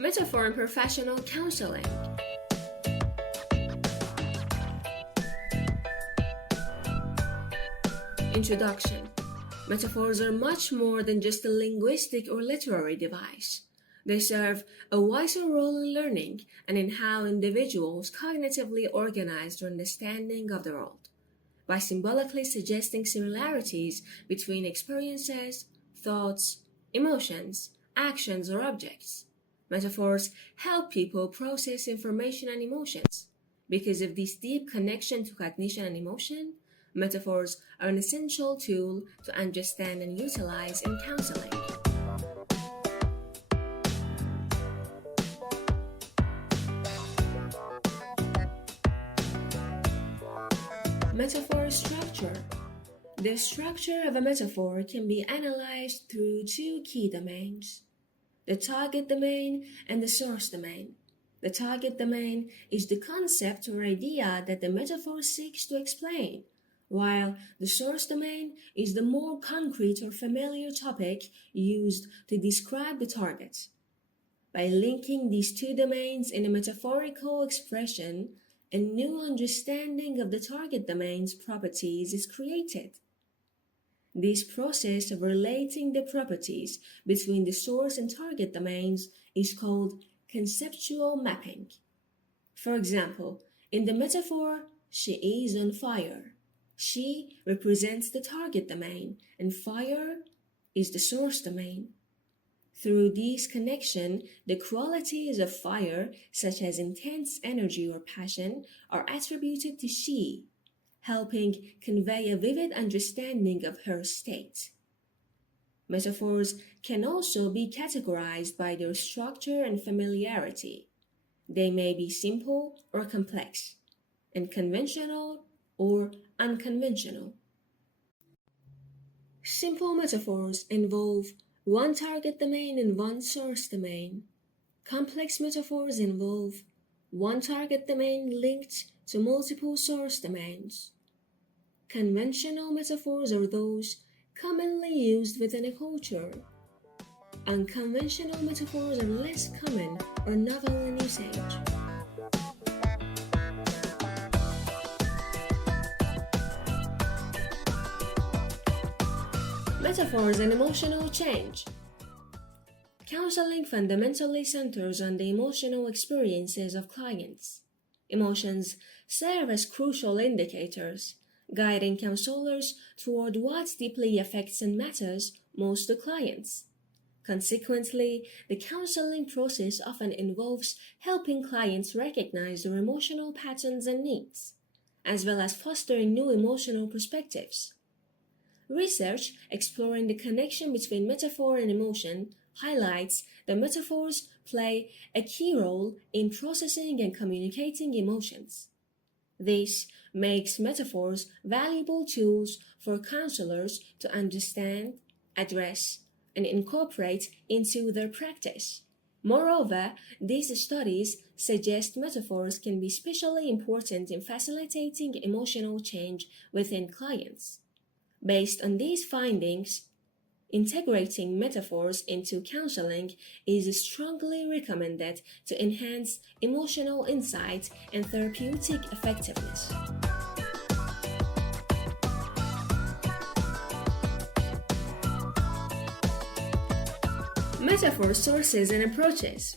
Metaphor in professional counseling. Introduction. Metaphors are much more than just a linguistic or literary device. They serve a wiser role in learning and in how individuals cognitively organize their understanding of the world, by symbolically suggesting similarities between experiences, thoughts, emotions, actions, or objects. Metaphors help people process information and emotions. Because of this deep connection to cognition and emotion, metaphors are an essential tool to understand and utilize in counseling. Metaphor structure. The structure of a metaphor can be analyzed through two key domains: the target domain and the source domain. The target domain is the concept or idea that the metaphor seeks to explain, while the source domain is the more concrete or familiar topic used to describe the target. By linking these two domains in a metaphorical expression, a new understanding of the target domain's properties is created. This process of relating the properties between the source and target domains is called conceptual mapping. For example, in the metaphor, she is on fire. She represents the target domain, and fire is the source domain. Through this connection, the qualities of fire, such as intense energy or passion, are attributed to she, helping convey a vivid understanding of her state. Metaphors can also be categorized by their structure and familiarity. They may be simple or complex, and conventional or unconventional. Simple metaphors involve one target domain and one source domain. Complex metaphors involve one target domain linked to multiple source domains. Conventional metaphors are those commonly used within a culture. Unconventional metaphors are less common or novel in usage. Metaphors and emotional change. Counseling fundamentally centers on the emotional experiences of clients. Emotions serve as crucial indicators, guiding counselors toward what deeply affects and matters most to clients. Consequently, the counseling process often involves helping clients recognize their emotional patterns and needs, as well as fostering new emotional perspectives. Research exploring the connection between metaphor and emotion highlights that metaphors play a key role in processing and communicating emotions. This makes metaphors valuable tools for counselors to understand, address, and incorporate into their practice. Moreover, these studies suggest metaphors can be especially important in facilitating emotional change within clients. Based on these findings, integrating metaphors into counseling is strongly recommended to enhance emotional insight and therapeutic effectiveness. Metaphor sources and approaches.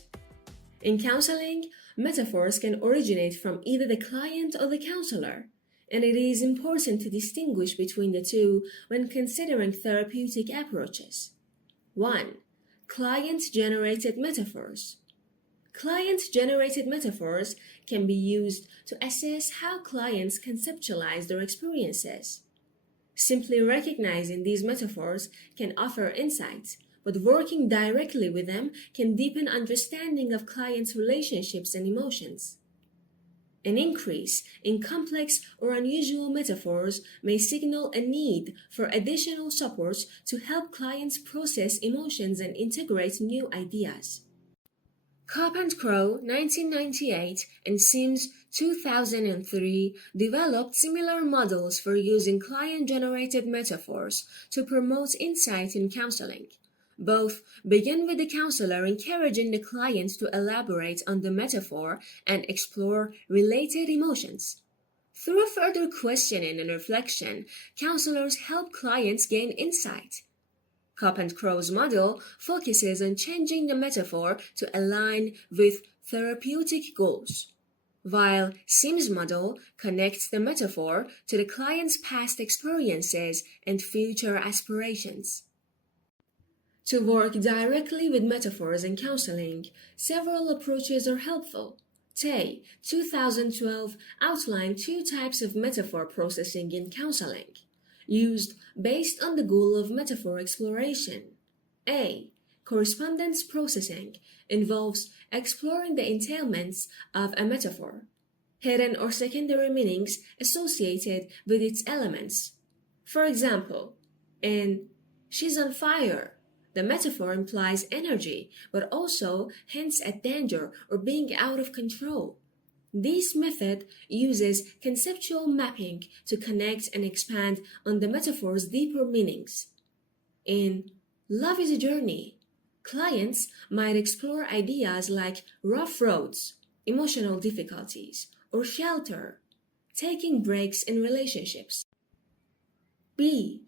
In counseling, metaphors can originate from either the client or the counselor, and it is important to distinguish between the two when considering therapeutic approaches. 1. Client-generated metaphors. Client-generated metaphors can be used to assess how clients conceptualize their experiences. Simply recognizing these metaphors can offer insight, but working directly with them can deepen understanding of clients' relationships and emotions. An increase in complex or unusual metaphors may signal a need for additional support to help clients process emotions and integrate new ideas. Cobb and Crow, 1998, and Sims, 2003, developed similar models for using client-generated metaphors to promote insight in counseling. Both begin with the counselor encouraging the client to elaborate on the metaphor and explore related emotions. Through further questioning and reflection, counselors help clients gain insight. Cup and Crow's model focuses on changing the metaphor to align with therapeutic goals, while Sim's model connects the metaphor to the client's past experiences and future aspirations. To work directly with metaphors in counseling, several approaches are helpful. Tay, 2012, outlined two types of metaphor processing in counseling, used based on the goal of metaphor exploration. A. Correspondence processing involves exploring the entailments of a metaphor, hidden or secondary meanings associated with its elements. For example, in She's on fire, the metaphor implies energy, but also hints at danger or being out of control. This method uses conceptual mapping to connect and expand on the metaphor's deeper meanings. In Love is a Journey, clients might explore ideas like rough roads, emotional difficulties, or shelter, taking breaks in relationships. B.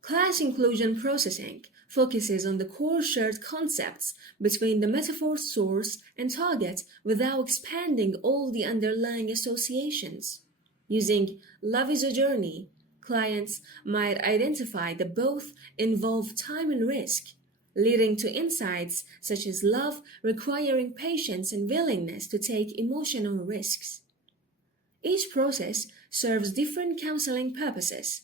Class inclusion processing focuses on the core shared concepts between the metaphor's source and target without expanding all the underlying associations. Using Love is a Journey, clients might identify that both involve time and risk, leading to insights such as love requiring patience and willingness to take emotional risks. Each process serves different counseling purposes.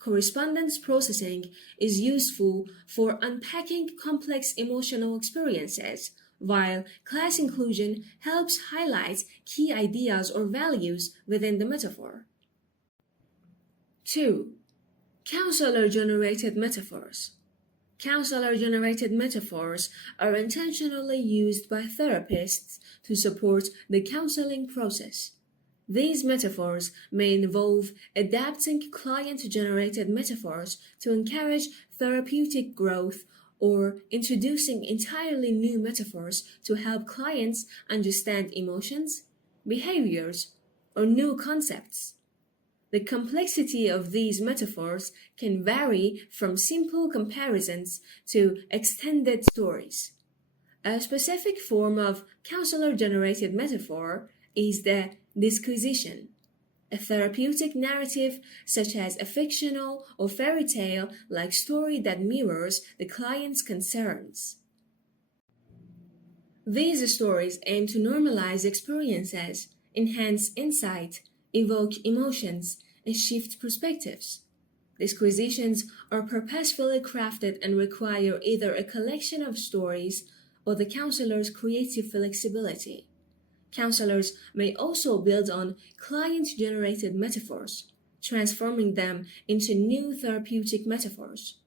Correspondence processing is useful for unpacking complex emotional experiences, while class inclusion helps highlight key ideas or values within the metaphor. 2. Counselor-generated metaphors. Counselor-generated metaphors are intentionally used by therapists to support the counseling process. These metaphors may involve adapting client-generated metaphors to encourage therapeutic growth or introducing entirely new metaphors to help clients understand emotions, behaviors, or new concepts. The complexity of these metaphors can vary from simple comparisons to extended stories. A specific form of counselor-generated metaphor is the disquisition, a therapeutic narrative such as a fictional or fairy tale-like story that mirrors the client's concerns. These stories aim to normalize experiences, enhance insight, evoke emotions, and shift perspectives. Disquisitions are purposefully crafted and require either a collection of stories or the counselor's creative flexibility. Counselors may also build on client-generated metaphors, transforming them into new therapeutic metaphors.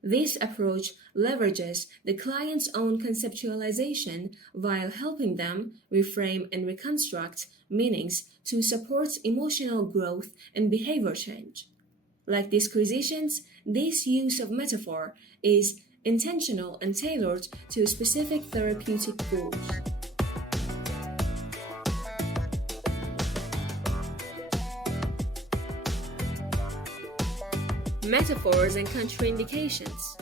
This approach leverages the client's own conceptualization while helping them reframe and reconstruct meanings to support emotional growth and behavior change. Like disquisitions, this use of metaphor is intentional and tailored to specific therapeutic goals. Metaphors and contraindications.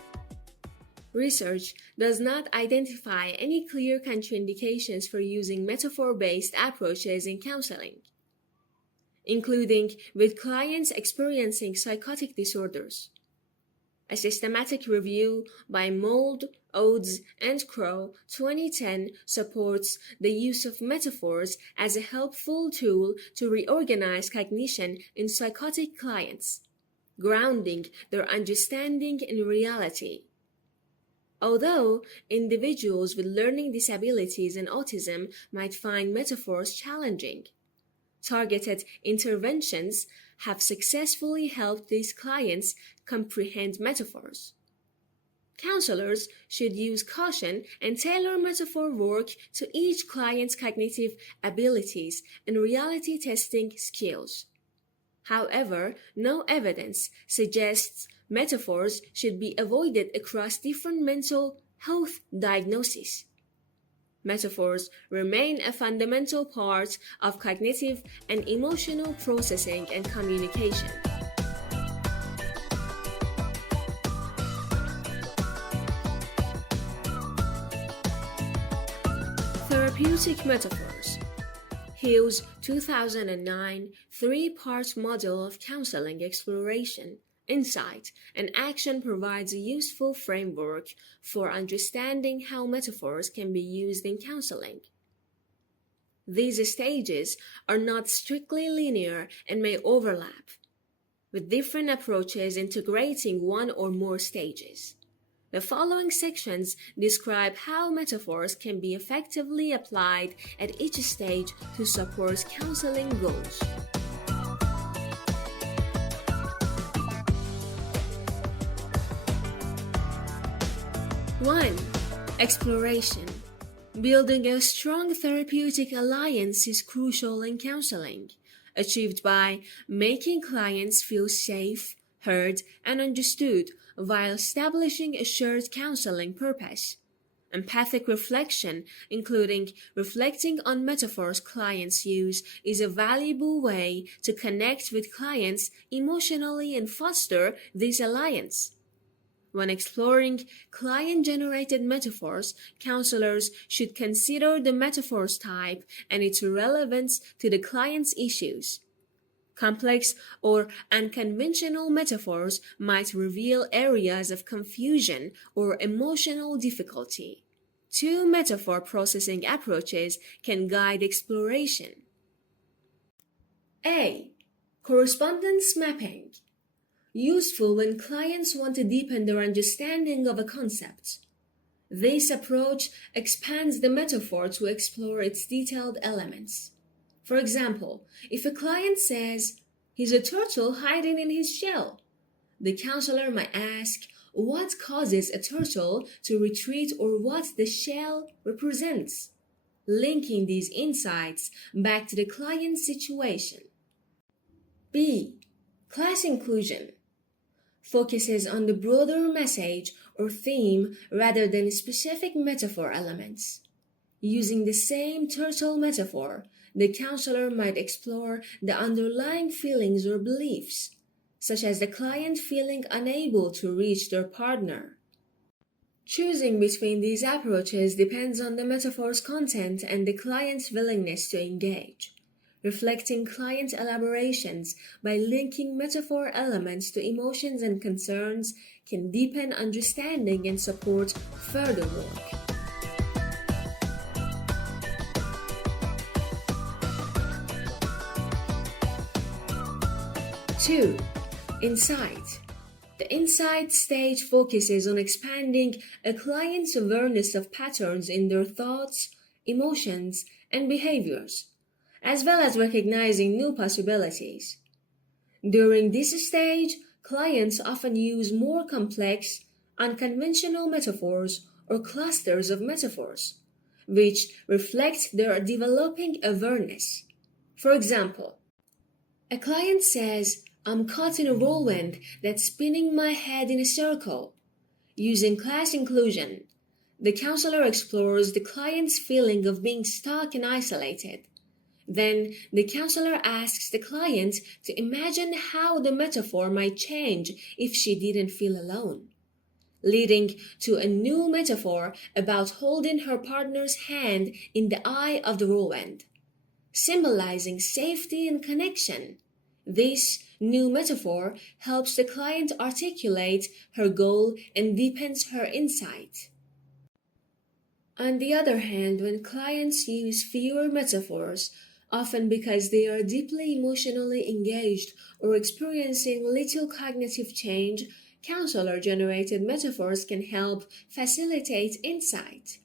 Research does not identify any clear contraindications for using metaphor-based approaches in counseling, including with clients experiencing psychotic disorders. A systematic review by Mould, Oates, and Crow 2010 supports the use of metaphors as a helpful tool to reorganize cognition in psychotic clients, grounding their understanding in reality. Although individuals with learning disabilities and autism might find metaphors challenging, targeted interventions have successfully helped these clients comprehend metaphors. Counselors should use caution and tailor metaphor work to each client's cognitive abilities and reality testing skills. However, no evidence suggests Metaphors should be avoided across different mental health diagnoses. Metaphors remain a fundamental part of cognitive and emotional processing and communication. Therapeutic metaphors. Hill's 2009 three-part model of counseling exploration, insight, and action provides a useful framework for understanding how metaphors can be used in counseling. These stages are not strictly linear and may overlap, with different approaches integrating one or more stages. The following sections describe how metaphors can be effectively applied at each stage to support counseling goals. 1. Exploration. Building a strong therapeutic alliance is crucial in counseling, achieved by making clients feel safe, heard, and understood while establishing a shared counseling purpose. Empathic reflection, including reflecting on metaphors clients use, is a valuable way to connect with clients emotionally and foster this alliance. When exploring client-generated metaphors, counselors should consider the metaphor's type and its relevance to the client's issues. Complex or unconventional metaphors might reveal areas of confusion or emotional difficulty. Two metaphor processing approaches can guide exploration. A. Correspondence mapping. Useful when clients want to deepen their understanding of a concept. This approach expands the metaphor to explore its detailed elements. For example, if a client says, "He's a turtle hiding in his shell," the counselor might ask, what causes a turtle to retreat or what the shell represents, linking these insights back to the client's situation. B. Class inclusion. Focuses on the broader message or theme rather than specific metaphor elements. Using the same turtle metaphor, the counselor might explore the underlying feelings or beliefs, such as the client feeling unable to reach their partner. Choosing between these approaches depends on the metaphor's content and the client's willingness to engage. Reflecting client elaborations by linking metaphor elements to emotions and concerns can deepen understanding and support further work. 2. Insight. The insight stage focuses on expanding a client's awareness of patterns in their thoughts, emotions, and behaviors, as well as recognizing new possibilities. During this stage, clients often use more complex, unconventional metaphors or clusters of metaphors, which reflect their developing awareness. For example, a client says, "I'm caught in a whirlwind that's spinning my head in a circle." Using class inclusion, the counselor explores the client's feeling of being stuck and isolated. Then the counselor asks the client to imagine how the metaphor might change if she didn't feel alone, leading to a new metaphor about holding her partner's hand in the eye of the whirlwind, symbolizing safety and connection. This new metaphor helps the client articulate her goal and deepens her insight. On the other hand, when clients use fewer metaphors, often because they are deeply emotionally engaged or experiencing little cognitive change, counselor-generated metaphors can help facilitate insight.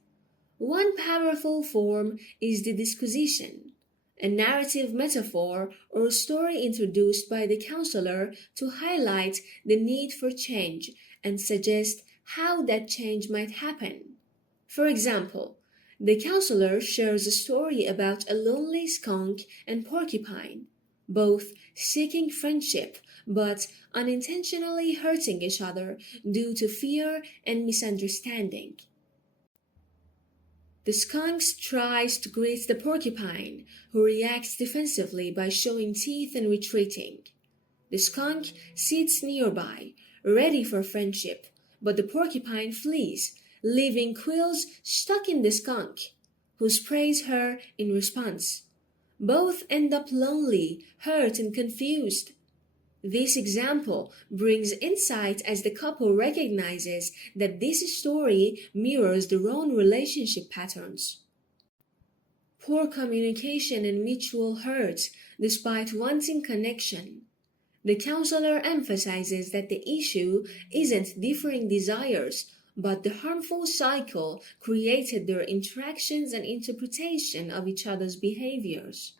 One powerful form is the disquisition, a narrative metaphor or story introduced by the counselor to highlight the need for change and suggest how that change might happen. For example, the counselor shares a story about a lonely skunk and porcupine, both seeking friendship but unintentionally hurting each other due to fear and misunderstanding. The skunk tries to greet the porcupine, who reacts defensively by showing teeth and retreating. The skunk sits nearby, ready for friendship, but the porcupine flees, leaving quills stuck in the skunk, who sprays her in response. Both end up lonely, hurt, and confused. This example brings insight as the couple recognizes that this story mirrors their own relationship patterns. Poor communication and mutual hurt despite wanting connection. The counselor emphasizes that the issue isn't differing desires, but the harmful cycle created their interactions and interpretation of each other's behaviors.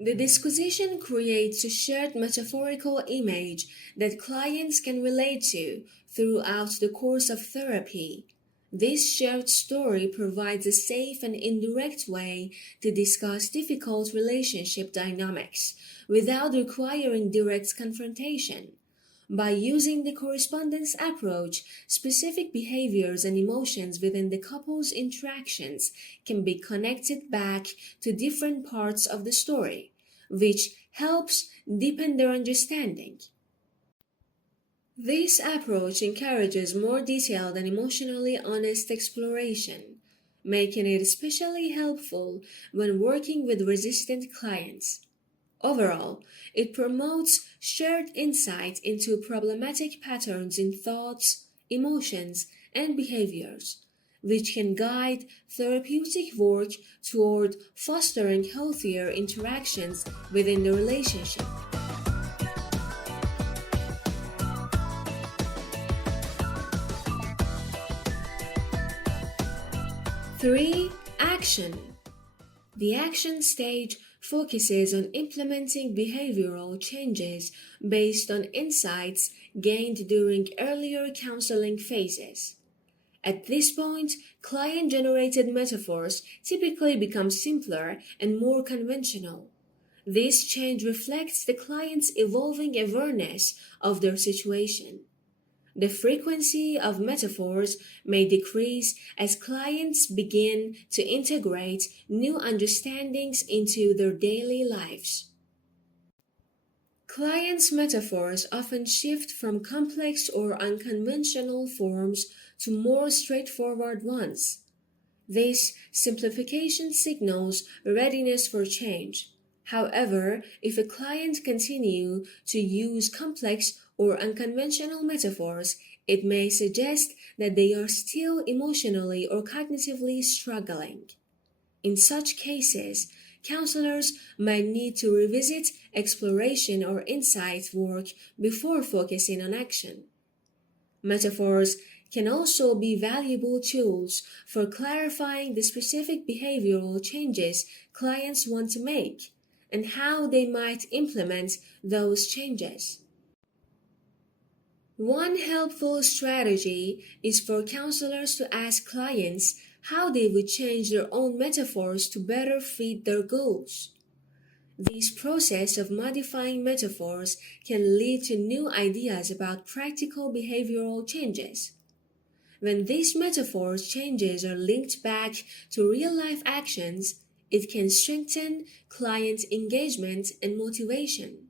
The disquisition creates a shared metaphorical image that clients can relate to throughout the course of therapy. This shared story provides a safe and indirect way to discuss difficult relationship dynamics without requiring direct confrontation. By using the correspondence approach, specific behaviors and emotions within the couple's interactions can be connected back to different parts of the story, which helps deepen their understanding. This approach encourages more detailed and emotionally honest exploration, making it especially helpful when working with resistant clients. Overall, it promotes shared insight into problematic patterns in thoughts, emotions, and behaviors, which can guide therapeutic work toward fostering healthier interactions within the relationship. 3. Action. The action stage focuses on implementing behavioral changes based on insights gained during earlier counseling phases. At this point, client-generated metaphors typically become simpler and more conventional. This change reflects the client's evolving awareness of their situation. The frequency of metaphors may decrease as clients begin to integrate new understandings into their daily lives. Clients' metaphors often shift from complex or unconventional forms to more straightforward ones. This simplification signals readiness for change. However, if a client continues to use complex or unconventional metaphors, it may suggest that they are still emotionally or cognitively struggling. In such cases, counselors might need to revisit exploration or insight work before focusing on action. Metaphors can also be valuable tools for clarifying the specific behavioral changes clients want to make and how they might implement those changes. One helpful strategy is for counselors to ask clients how they would change their own metaphors to better fit their goals. This process of modifying metaphors can lead to new ideas about practical behavioral changes. When these metaphor changes are linked back to real-life actions, it can strengthen client engagement and motivation.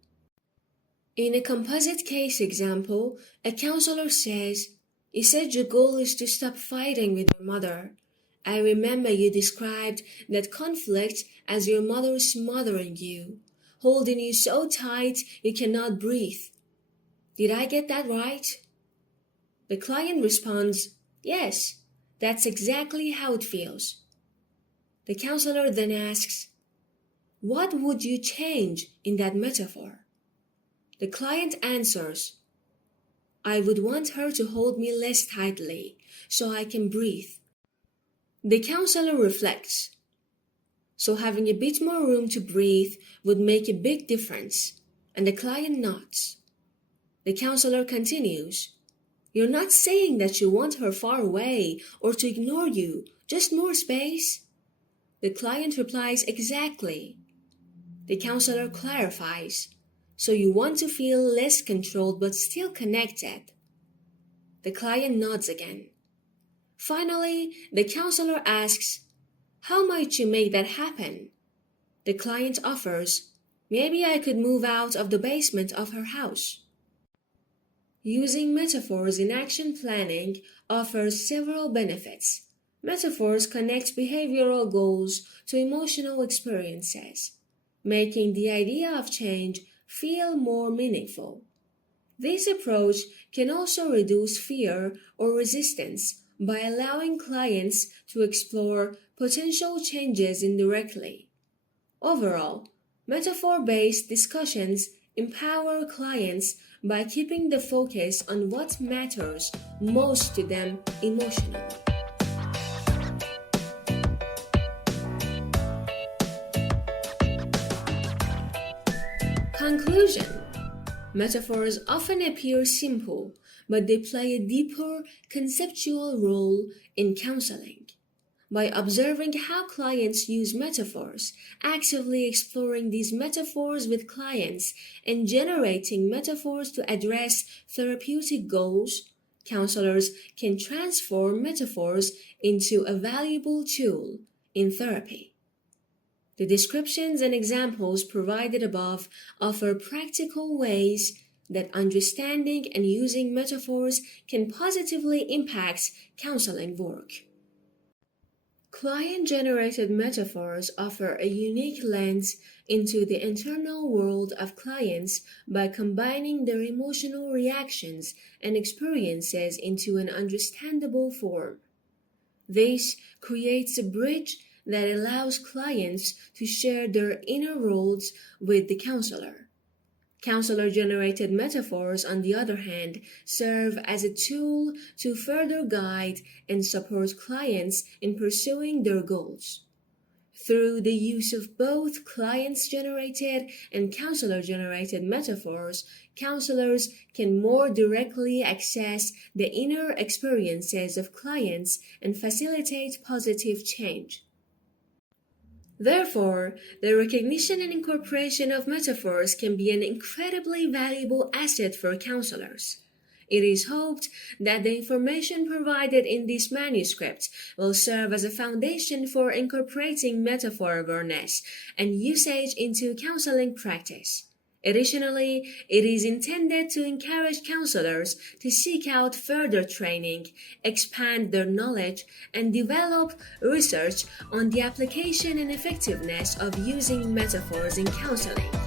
In a composite case example, a counselor says, "You said your goal is to stop fighting with your mother. I remember you described that conflict as your mother smothering you, holding you so tight you cannot breathe. Did I get that right?" The client responds, "Yes, that's exactly how it feels." The counselor then asks, "What would you change in that metaphor?" The client answers, "I would want her to hold me less tightly so I can breathe." The counselor reflects, "So having a bit more room to breathe would make a big difference," and the client nods. The counselor continues, "You're not saying that you want her far away or to ignore you, just more space?" The client replies, "Exactly." The counselor clarifies, So you want to feel less controlled but still connected. The client nods again. Finally, the counselor asks, "How might you make that happen?" The client offers, "Maybe I could move out of the basement of her house." Using metaphors in action planning offers several benefits. Metaphors connect behavioral goals to emotional experiences, making the idea of change feel more meaningful. This approach can also reduce fear or resistance by allowing clients to explore potential changes indirectly. Overall, metaphor-based discussions empower clients by keeping the focus on what matters most to them emotionally. Conclusion: metaphors often appear simple, but they play a deeper conceptual role in counseling. By observing how clients use metaphors, actively exploring these metaphors with clients, and generating metaphors to address therapeutic goals, counselors can transform metaphors into a valuable tool in therapy. The descriptions and examples provided above offer practical ways that understanding and using metaphors can positively impact counseling work. Client-generated metaphors offer a unique lens into the internal world of clients by combining their emotional reactions and experiences into an understandable form. This creates a bridge that allows clients to share their inner worlds with the counselor. Counselor-generated metaphors, on the other hand, serve as a tool to further guide and support clients in pursuing their goals. Through the use of both client-generated and counselor-generated metaphors, counselors can more directly access the inner experiences of clients and facilitate positive change. Therefore, the recognition and incorporation of metaphors can be an incredibly valuable asset for counselors. It is hoped that the information provided in this manuscript will serve as a foundation for incorporating metaphor awareness and usage into counseling practice. Additionally, it is intended to encourage counselors to seek out further training, expand their knowledge, and develop research on the application and effectiveness of using metaphors in counseling.